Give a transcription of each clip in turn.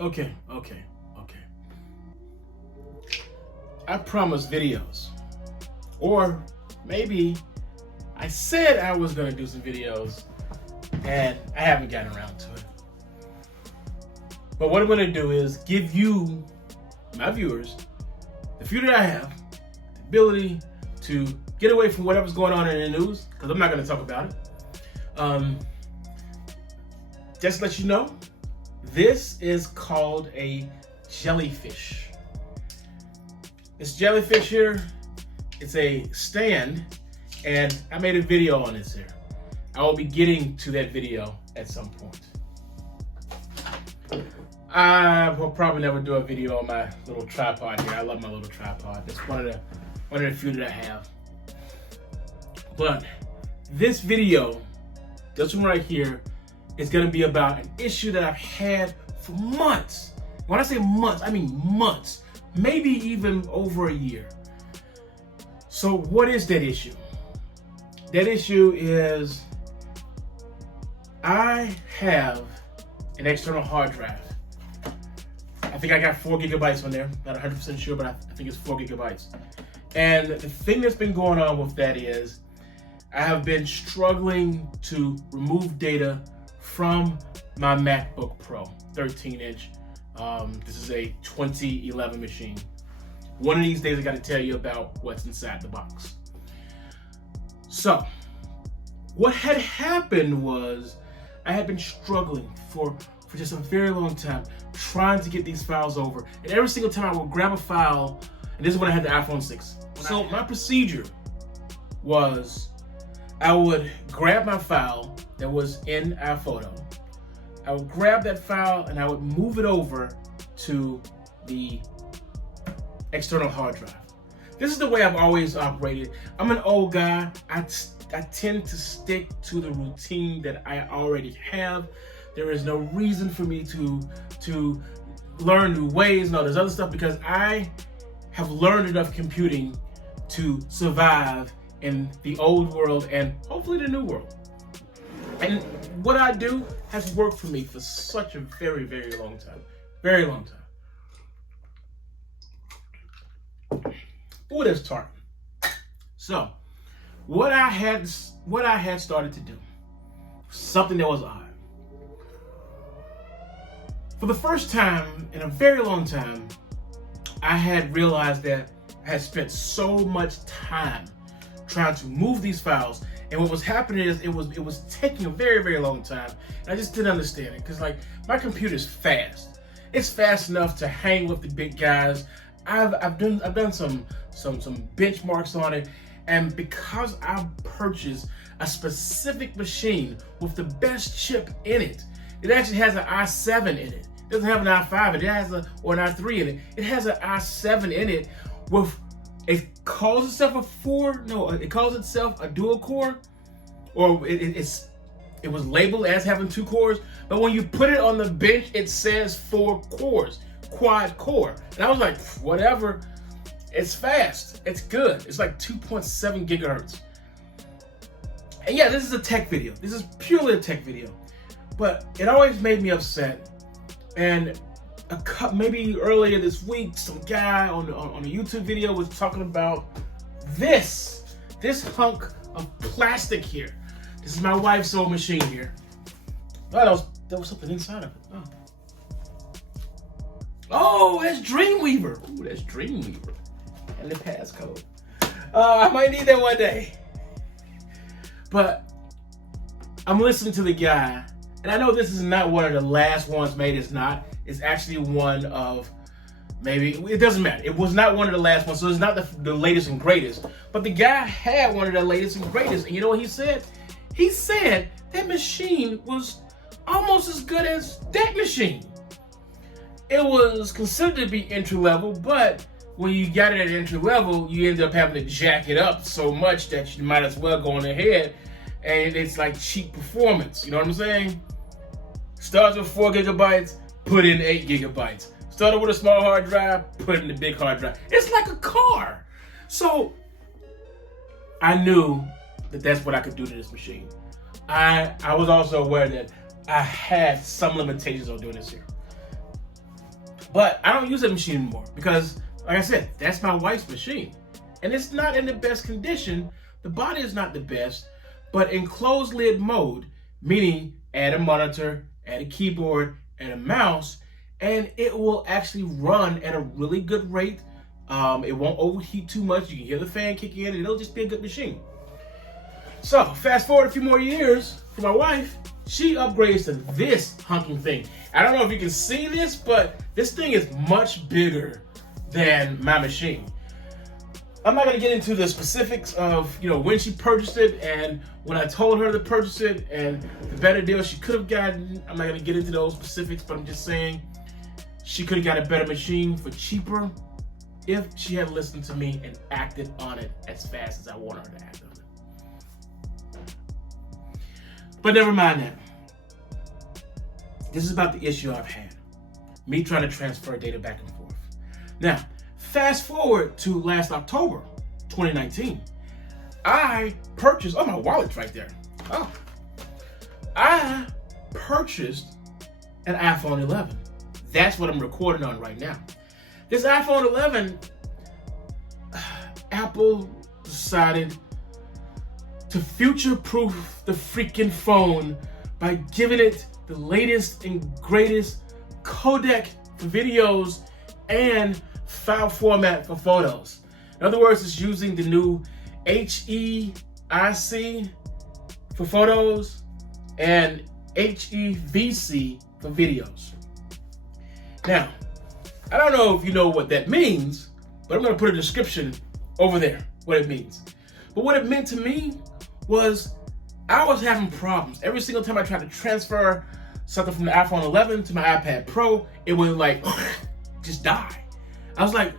Okay. I promised videos. Or maybe I said I was going to do some videos and I haven't gotten around to it. But what I'm going to do is give you, my viewers, the few that I have, the ability to get away from whatever's going on in the news, because I'm not going to talk about it. Just to let you know, this is called a jellyfish. This jellyfish here, it's a stand, and I made a video on this here. I will be getting to that video at some point. I will probably never do a video on my little tripod here. I love my little tripod. It's one of the few that I have. But this video, this one right here, is gonna be about an issue that I've had for months. When I say months, I mean months, maybe even over a year. So what is that issue? That issue is I have an external hard drive. I think I got 4 gigabytes on there. Not 100% sure, but I think it's 4 gigabytes. And the thing that's been going on with that is I have been struggling to remove data from my MacBook Pro 13-inch. This is a 2011 machine. One of these days I got to tell you about what's inside the box. So, what had happened was I had been struggling for just a very long time trying to get these files over. And every single time I would grab a file, and this is when I had the iPhone 6. So my procedure was I would grab my file that was in iPhoto. I would grab that file and I would move it over to the external hard drive. This is the way I've always operated. I'm an old guy. I tend to stick to the routine that I already have. There is no reason for me to learn new ways and all this other stuff because I have learned enough computing to survive in the old world and hopefully the new world. And what I do has worked for me for such a very, very long time. Very long time. Ooh, that's tart. So, what I had started to do, something that was odd. For the first time in a very long time, I had realized that I had spent so much time trying to move these files, and what was happening is it was taking a very, very long time, and I just didn't understand it because like my computer's fast. It's fast enough to hang with the big guys. I've done some benchmarks on it, and because I purchased a specific machine with the best chip in it, it actually has an i7 in it. It doesn't have an i5 in it. It has or an i3 in it. It has an i7 in it with, it calls itself it calls itself a dual core, or it was labeled as having 2 cores, but when you put it on the bench, it says 4 cores, quad core. And I was like, whatever, it's fast, it's good. It's like 2.7 gigahertz. And yeah, this is a tech video. This is purely a tech video. But it always made me upset. And maybe earlier this week, some guy on a YouTube video was talking about this hunk of plastic here. This is my wife's old machine here. Oh, there was something inside of it. Oh, that's Dreamweaver. Ooh, that's Dreamweaver. And the passcode. I might need that one day. But I'm listening to the guy, and I know this is not one of the last ones made. It's not. It's actually one of, maybe, it doesn't matter. It was not one of the last ones, so it's not the latest and greatest. But the guy had one of the latest and greatest, and you know what he said? He said that machine was almost as good as that machine. It was considered to be entry level, but when you got it at entry level, you end up having to jack it up so much that you might as well go on ahead, and it's like cheap performance. You know what I'm saying? Starts with 4 gigabytes, put in 8 gigabytes. Started with a small hard drive, put in the big hard drive. It's like a car. So I knew that that's what I could do to this machine. I was also aware that I had some limitations on doing this here. But I don't use that machine anymore because, like I said, that's my wife's machine. And it's not in the best condition. The body is not the best, but in closed lid mode, meaning add a monitor, add a keyboard, and a mouse, and it will actually run at a really good rate. It won't overheat too much. You can hear the fan kick in, and it'll just be a good machine. So fast forward a few more years for my wife, she upgrades to this hunking thing. I don't know if you can see this, but this thing is much bigger than my machine. I'm not gonna get into the specifics of when she purchased it and when I told her to purchase it and the better deal she could have gotten. I'm not gonna get into those specifics, but I'm just saying she could have got a better machine for cheaper if she had listened to me and acted on it as fast as I want her to act on it. But never mind that. This is about the issue I've had. Me trying to transfer data back and forth. Now, fast forward to last October, 2019. I purchased, my wallet's right there. I purchased an iPhone 11. That's what I'm recording on right now. This iPhone 11, Apple decided to future-proof the freaking phone by giving it the latest and greatest codec for videos and file format for photos. In other words, it's using the new HEIC for photos and HEVC for videos. Now, I don't know if you know what that means, but I'm going to put a description over there, what it means. But what it meant to me was I was having problems. Every single time I tried to transfer something from the iPhone 11 to my iPad Pro, it would just die. I was like,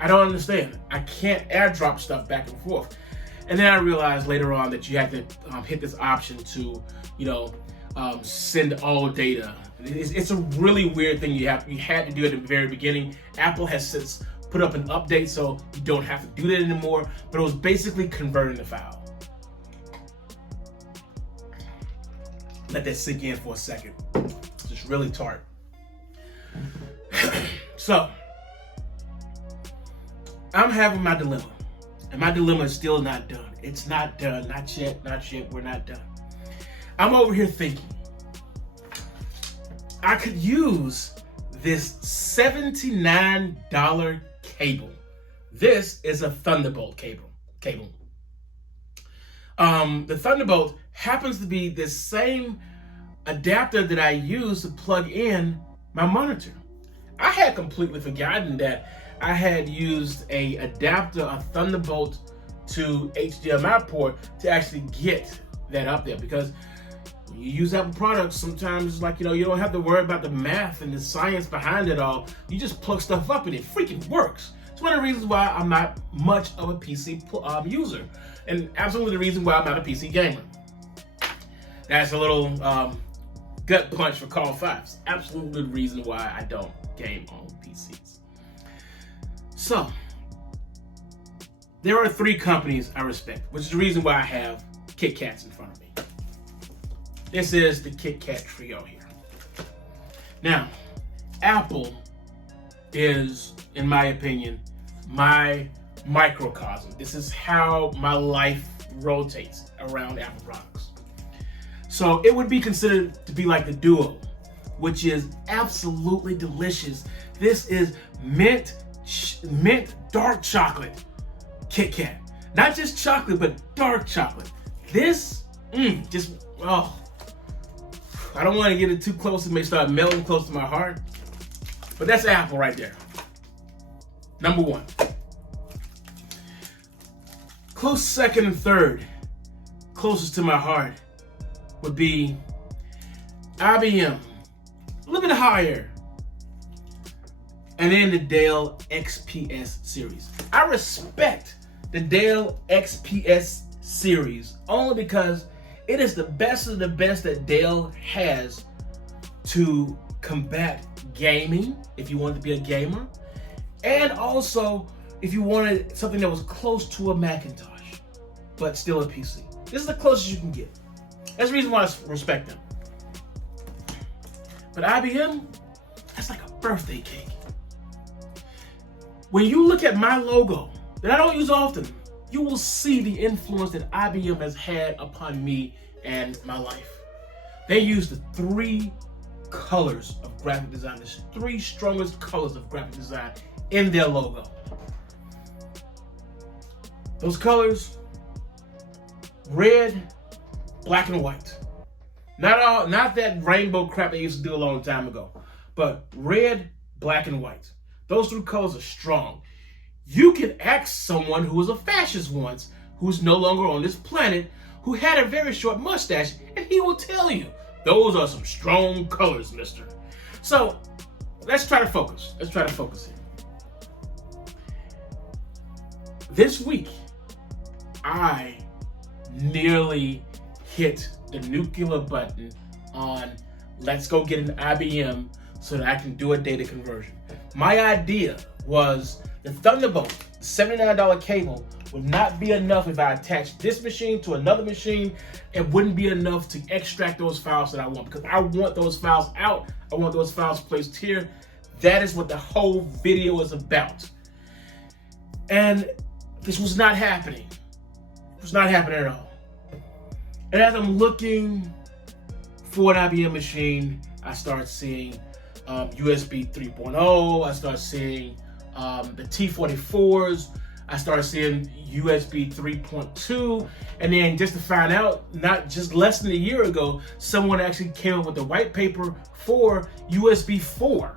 I don't understand. I can't airdrop stuff back and forth. And then I realized later on that you had to hit this option to, send all data. It's a really weird thing you had to do at the very beginning. Apple has since put up an update so you don't have to do that anymore, but it was basically converting the file. Let that sink in for a second. It's just really tart. So, I'm having my dilemma. And my dilemma is still not done. It's not done. Not yet. We're not done. I'm over here thinking, I could use this $79 cable. This is a Thunderbolt cable. The Thunderbolt happens to be the same adapter that I use to plug in my monitor. I had completely forgotten that I had used a adapter, a Thunderbolt to HDMI port to actually get that up there, because when you use Apple products, sometimes you don't have to worry about the math and the science behind it all. You just plug stuff up and it freaking works. It's one of the reasons why I'm not much of a PC user, and absolutely the reason why I'm not a PC gamer. That's a little gut punch for Call 5s. Absolutely the reason why I don't game on PCs. So, there are 3 companies I respect, which is the reason why I have Kit Kats in front of me. This is the Kit Kat trio here. Now, Apple is, in my opinion, my microcosm. This is how my life rotates around Apple products. So it would be considered to be like the duo, which is absolutely delicious. This is mint dark chocolate Kit Kat. Not just chocolate, but dark chocolate. This, I don't want to get it too close. It may start melting close to my heart. But that's Apple right there. Number 1. Close second and third, closest to my heart, would be IBM. A little bit higher. And then the Dell XPS series. I respect the Dell XPS series only because it is the best of the best that Dell has to combat gaming, if you wanted to be a gamer, and also if you wanted something that was close to a Macintosh, but still a PC. This is the closest you can get. That's the reason why I respect them. But IBM, that's like a birthday cake. When you look at my logo that I don't use often, you will see the influence that IBM has had upon me and my life. They use the 3 colors of graphic design, the 3 strongest colors of graphic design in their logo. Those colors: red, black, and white. Not that rainbow crap they used to do a long time ago, but red, black, and white. Those 3 colors are strong. You can ask someone who was a fascist once, who's no longer on this planet, who had a very short mustache, and he will tell you, those are some strong colors, mister. So, let's try to focus. Let's try to focus here. This week, I nearly hit the nuclear button on let's go get an IBM so that I can do a data conversion. My idea was the Thunderbolt, the $79 cable, would not be enough if I attached this machine to another machine. It wouldn't be enough to extract those files that I want, because I want those files out. I want those files placed here. That is what the whole video is about. And this was not happening. It was not happening at all. And as I'm looking for an IBM machine, I start seeing USB 3.0. I start seeing the T44s. I started seeing USB 3.2. And then just to find out, not just less than a year ago, someone actually came up with a white paper for USB 4.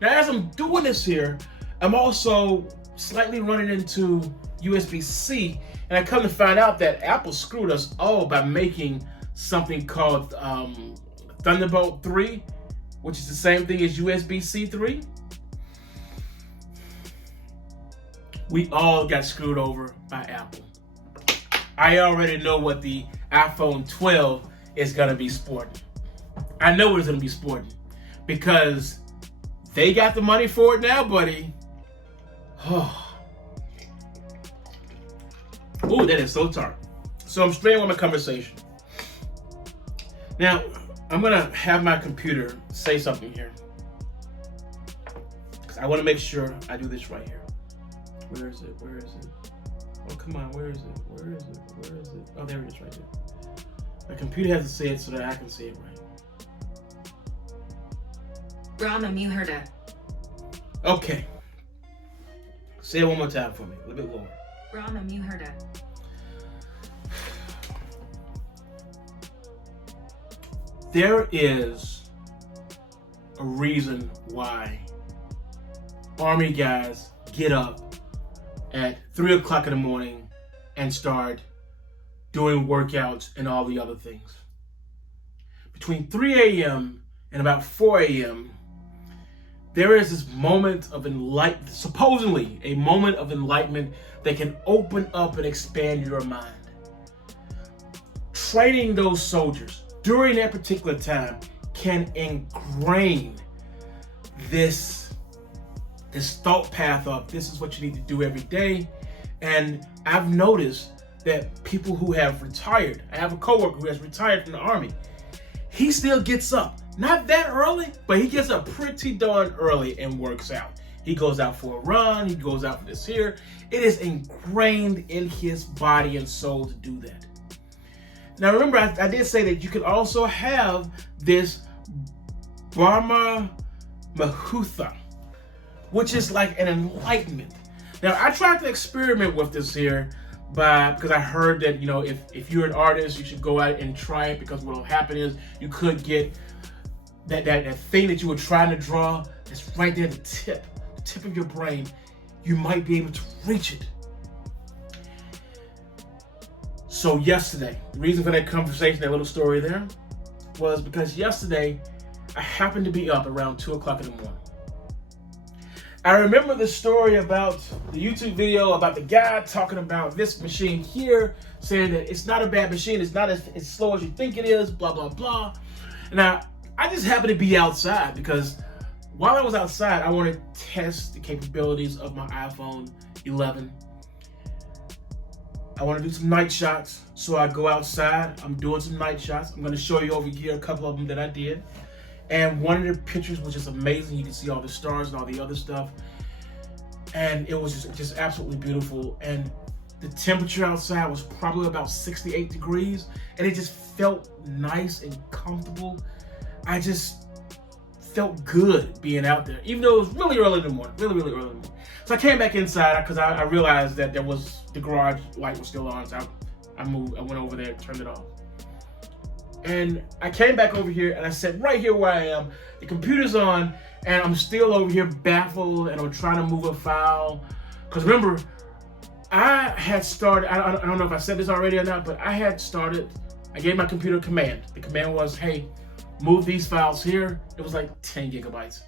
Now, as I'm doing this here, I'm also slightly running into USB-C, and I come to find out that Apple screwed us all by making something called Thunderbolt 3, which is the same thing as USB-C 3. We all got screwed over by Apple. I already know what the iPhone 12 is gonna be sporting. I know what it's gonna be sporting because they got the money for it now, buddy. Oh, that is so tart. So I'm straying with my conversation. Now, I'm gonna have my computer say something here, because I wanna make sure I do this right here. Where is it? Where is it? Oh, come on, where is it? Where is it? Where is it? Oh, there it is right there. My computer has to say it so that I can see it right. Brahma Muhurta. Okay. Say it one more time for me, a little bit lower. Brahma Muhurta. There is a reason why Army guys get up at 3 o'clock in the morning and start doing workouts and all the other things. Between 3 a.m. and about 4 a.m., there is this moment of enlightenment, supposedly a moment of enlightenment that can open up and expand your mind. Training those soldiers during that particular time can ingrain this thought path of this is what you need to do every day. And I've noticed that people who have retired, I have a coworker who has retired from the Army, he still gets up. Not that early, but he gets up pretty darn early and works out. He goes out for a run, he goes out for this here. It is ingrained in his body and soul to do that. Now remember, I did say that you could also have this Brahma Muhurta, which is like an enlightenment. Now I tried to experiment with this here because I heard that, you know, if you're an artist, you should go out and try it, because what will happen is you could get that thing that you were trying to draw that's right there, the tip of your brain. You might be able to reach it. So yesterday, the reason for that conversation, that little story there, was because yesterday I happened to be up around 2 o'clock in the morning. I remember the story about the YouTube video about the guy talking about this machine here, saying that it's not a bad machine, it's not as slow as you think it is, blah, blah, blah. Now, I just happened to be outside because while I was outside, I wanted to test the capabilities of my iPhone 11. I want to do some night shots, so I go outside. I'm doing some night shots. I'm going to show you over here a couple of them that I did. And one of the pictures was just amazing. You can see all the stars and all the other stuff. and it was just absolutely beautiful. And the temperature outside was probably about 68 degrees, and it just felt nice and comfortable. I just felt good being out there, even though it was really early in the morning, really early in the morning. So I came back inside because I realized that the garage light was still on, so I went over there, turned it off. And I came back over here and I sat right here where I am. The computer's on, and I'm still over here baffled, and I'm trying to move a file. Because remember, I had started, I don't know if I said this already or not, but I gave my computer a command. The command was, hey, move these files here. It was like 10 gigabytes.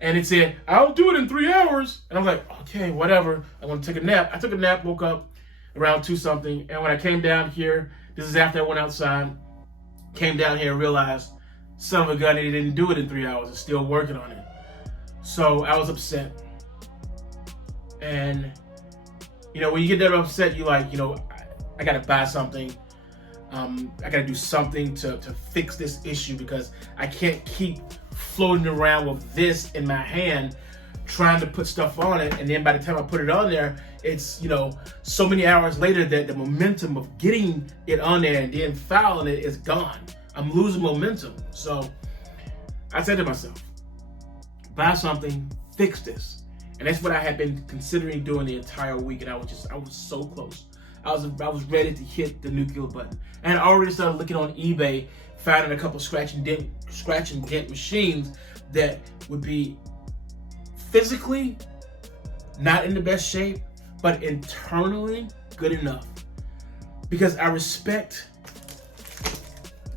And it said, I'll do it in 3 hours. And I was like, okay, whatever. I'm gonna take a nap. I took a nap, woke up around 2 something. And when I came down here, this is after I went outside, came down here and realized, son of a gun, he didn't do it in 3 hours. It's still working on it. So I was upset. And, when you get that upset, you like, I gotta buy something. I gotta do something to fix this issue, because I can't keep floating around with this in my hand, trying to put stuff on it. And then by the time I put it on there, it's, so many hours later that the momentum of getting it on there and then filing it is gone. I'm losing momentum. So I said to myself, buy something, fix this. And that's what I had been considering doing the entire week. And I was so close. I was ready to hit the nuclear button. And I already started looking on eBay, finding a couple scratch and dent machines that would be physically not in the best shape, but internally good enough. Because I respect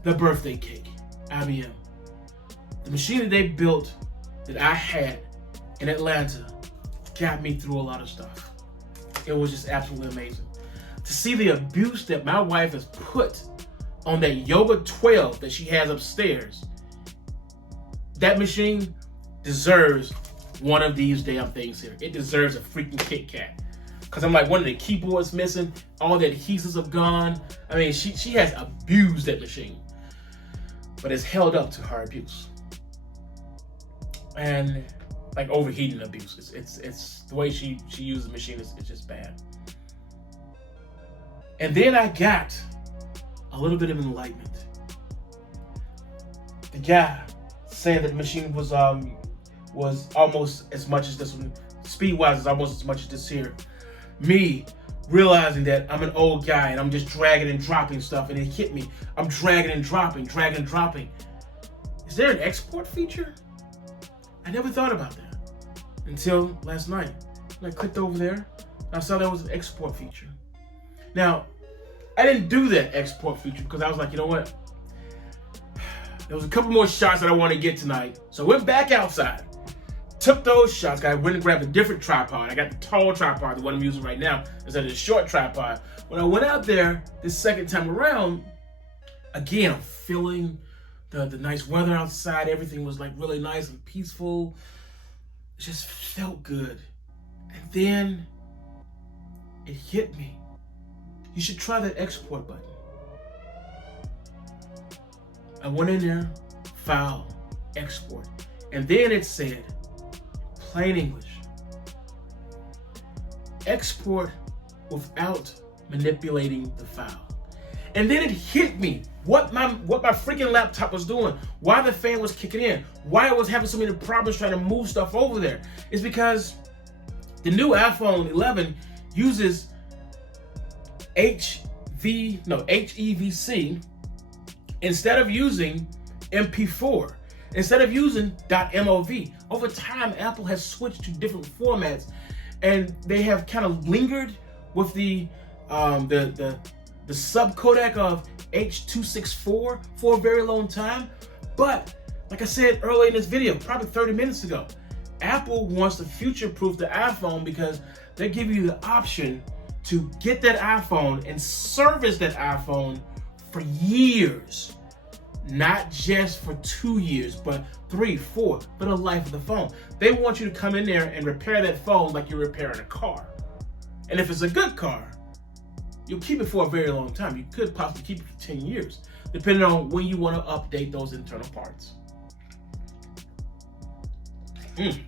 the birthday cake, IBM. The machine that they built that I had in Atlanta got me through a lot of stuff. It was just absolutely amazing. To see the abuse that my wife has put on that Yoga 12 that she has upstairs, that machine deserves one of these damn things here. It deserves a freaking Kit Kat. Because I'm like, one of the keyboards missing, all the adhesives have gone. I mean, she has abused that machine, but it's held up to her abuse. And like overheating abuse. It's the way she uses the machine is just bad. And then I got a little bit of enlightenment. The guy saying that the machine was almost as much as this one, speed-wise is almost as much as this here. Me realizing that I'm an old guy and I'm just dragging and dropping stuff, and it hit me. I'm dragging and dropping. Is there an export feature? I never thought about that until last night. When I clicked over there, I saw there was an export feature. Now, I didn't do that export feature because I was like, you know what? There was a couple more shots that I want to get tonight. So I went back outside, took those shots. I went and grabbed a different tripod. I got the tall tripod, the one I'm using right now, instead of the short tripod. When I went out there this second time around, again, I'm feeling the nice weather outside. Everything was like really nice and peaceful. It just felt good. And then it hit me. You should try that export button. I went in there, file, export. And then it said, plain English, export without manipulating the file. And then it hit me what my freaking laptop was doing, why the fan was kicking in, why I was having so many problems trying to move stuff over there. It's because the new iPhone 11 uses HEVC instead of using MP4, instead of using .mov. Over time, Apple has switched to different formats, and they have kind of lingered with the subcodec of H.264 for a very long time. But like I said earlier in this video, probably 30 minutes ago, Apple wants to future-proof the iPhone because they give you the option to get that iPhone and service that iPhone for years. Not just for 2 years, but 3, 4, for the life of the phone. They want you to come in there and repair that phone like you're repairing a car. And if it's a good car, you'll keep it for a very long time. You could possibly keep it for 10 years, depending on when you want to update those internal parts. It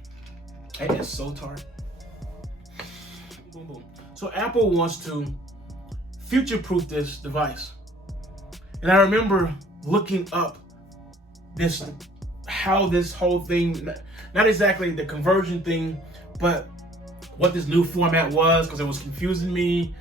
is so tart. boom, boom. So Apple wants to future-proof this device. And I remember looking up how this whole thing, not exactly the conversion thing, but what this new format was, because it was confusing me.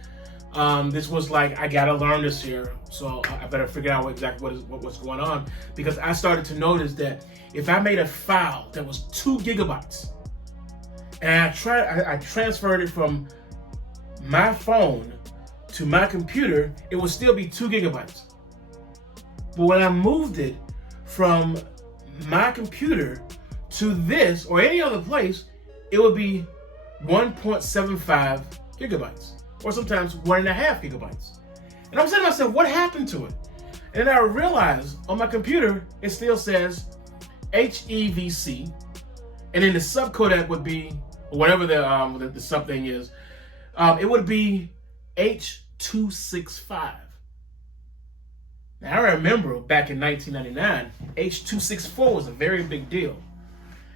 This was like, I gotta learn this here, so I better figure out exactly what's going on, because I started to notice that if I made a file that was 2 gigabytes, and I transferred it from my phone to my computer, it would still be 2 gigabytes. But when I moved it from my computer to this or any other place, it would be 1.75 gigabytes, or sometimes 1.5 gigabytes. And I'm saying to myself, what happened to it? And then I realized on my computer, it still says HEVC, and then the subcodec would be, whatever the sub thing is, it would be H.265. Now, I remember back in 1999, H.264 was a very big deal.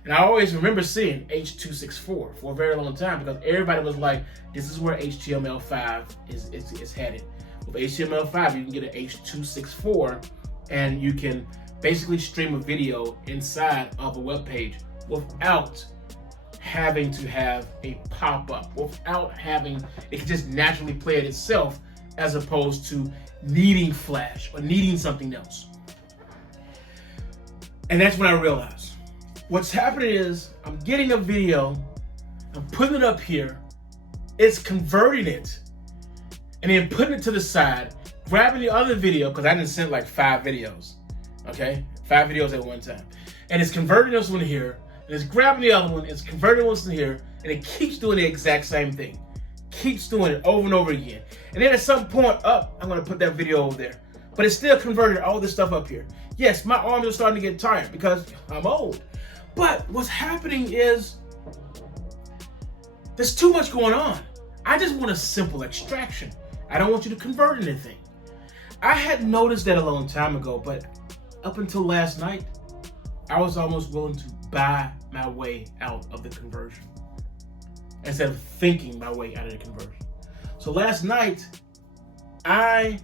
And I always remember seeing H.264 for a very long time, because everybody was like, this is where HTML5 is headed. With HTML5, you can get an H.264, and you can basically stream a video inside of a web page without having to have a pop-up, without having, it can just naturally play it itself, as opposed to needing Flash or needing something else. And that's when I realized what's happening is I'm getting a video, I'm putting it up here, it's converting it, and then putting it to the side, grabbing the other video, because I didn't send like 5 videos, okay? 5 videos at one time. And it's converting this one here, and it's grabbing the other one, it's converting this one here, and it keeps doing the exact same thing. Keeps doing it over and over again. And then at some point I'm gonna put that video over there. But it's still converting all this stuff up here. Yes, my arms are starting to get tired because I'm old. But what's happening is there's too much going on. I just want a simple extraction. I don't want you to convert anything. I had noticed that a long time ago, but up until last night, I was almost willing to buy my way out of the conversion instead of thinking my way out of the conversion. So last night, I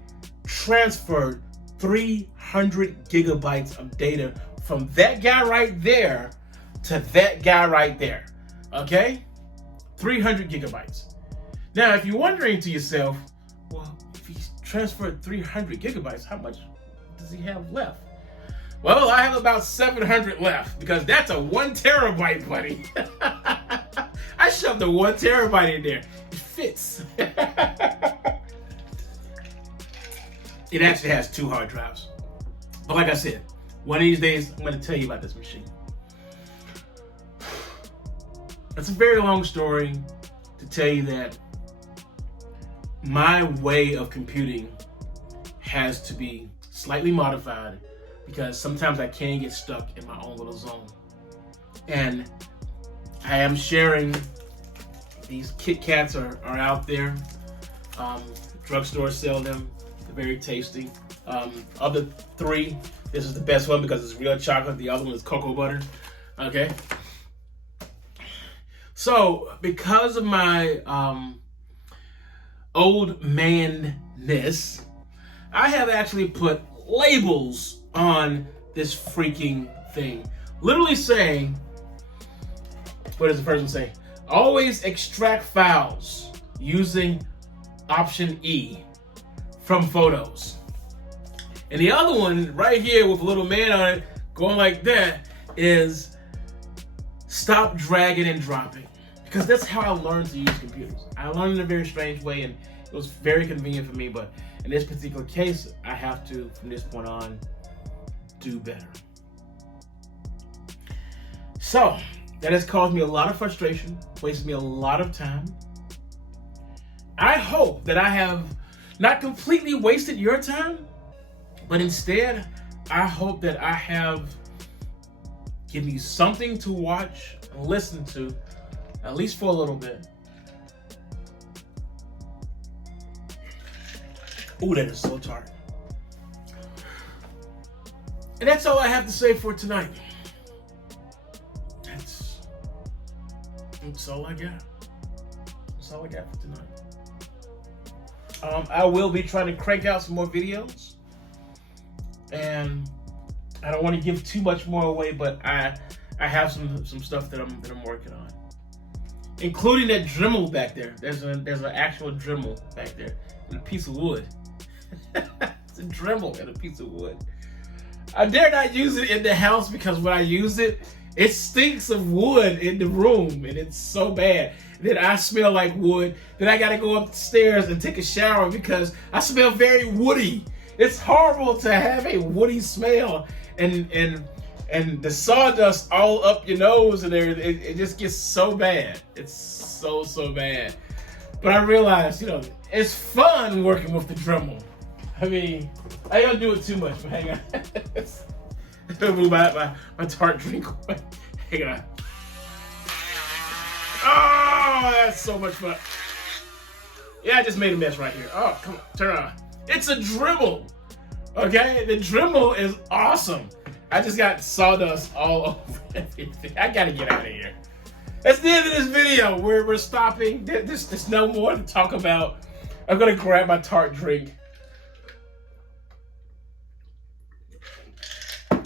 transferred 300 gigabytes of data from that guy right there to that guy right there, okay? 300 gigabytes. Now, if you're wondering to yourself, well, if he transferred 300 gigabytes, how much does he have left? Well, I have about 700 left, because that's a 1 terabyte, buddy. I shoved a 1 terabyte in there. It fits. It actually has 2 hard drives. But like I said, one of these days, I'm going to tell you about this machine. It's a very long story to tell you that my way of computing has to be slightly modified, because sometimes I can get stuck in my own little zone. And I am sharing, these Kit Kats are out there. Drugstores sell them. They're very tasty. Of the 3, this is the best one because it's real chocolate. The other one is cocoa butter. Okay. So because of my old man-ness, I have actually put labels on this freaking thing. Literally saying, what does the person say? Always extract files using option E from photos. And the other one right here with a little man on it going like that is stop dragging and dropping. Because that's how I learned to use computers. I learned in a very strange way, and it was very convenient for me, but in this particular case, I have to, from this point on, do better. So, that has caused me a lot of frustration, wasted me a lot of time. I hope that I have not completely wasted your time, but instead, I hope that I have given you something to watch and listen to, at least for a little bit. Ooh, that is so tart. And that's all I have to say for tonight. That's all I got. That's all I got for tonight. I will be trying to crank out some more videos, and I don't want to give too much more away, but I have some stuff that I'm working on, including that Dremel back there. There's an actual Dremel back there and a piece of wood. It's a Dremel and a piece of wood. I dare not use it in the house because when I use it, it stinks of wood in the room, and it's so bad that I smell like wood. Then I gotta go upstairs and take a shower because I smell very woody. It's horrible to have a woody smell, and the sawdust all up your nose and everything. It just gets so bad. It's so bad. But I realized, it's fun working with the Dremel. I mean, I ain't gonna do it too much, but hang on. I'm gonna move my tart drink away. Hang on. Oh, that's so much fun. Yeah, I just made a mess right here. Oh, come on, turn on. It's a Dremel. Okay, the Dremel is awesome. I just got sawdust all over everything. I gotta get out of here. That's the end of this video. We're stopping. There's no more to talk about. I'm gonna grab my tart drink.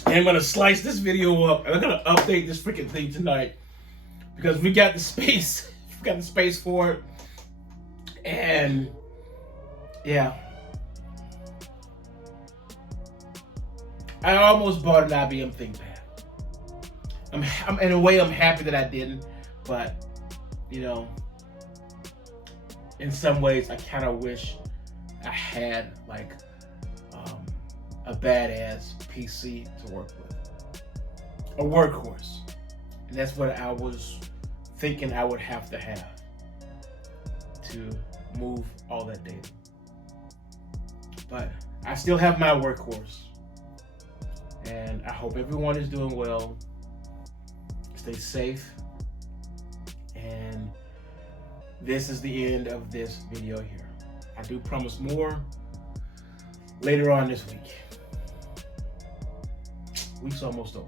And I'm gonna slice this video up, and I'm gonna update this freaking thing tonight because we got the space. We got the space for it, and yeah, I almost bought an IBM ThinkPad. I'm in a way I'm happy that I didn't, but in some ways I kind of wish I had like a badass PC to work with, a workhorse, and that's what I was thinking I would have to have to move all that data. But I still have my workhorse, and I hope everyone is doing well. Stay safe, and this is the end of this video here. I do promise more later on this week. Week's almost over.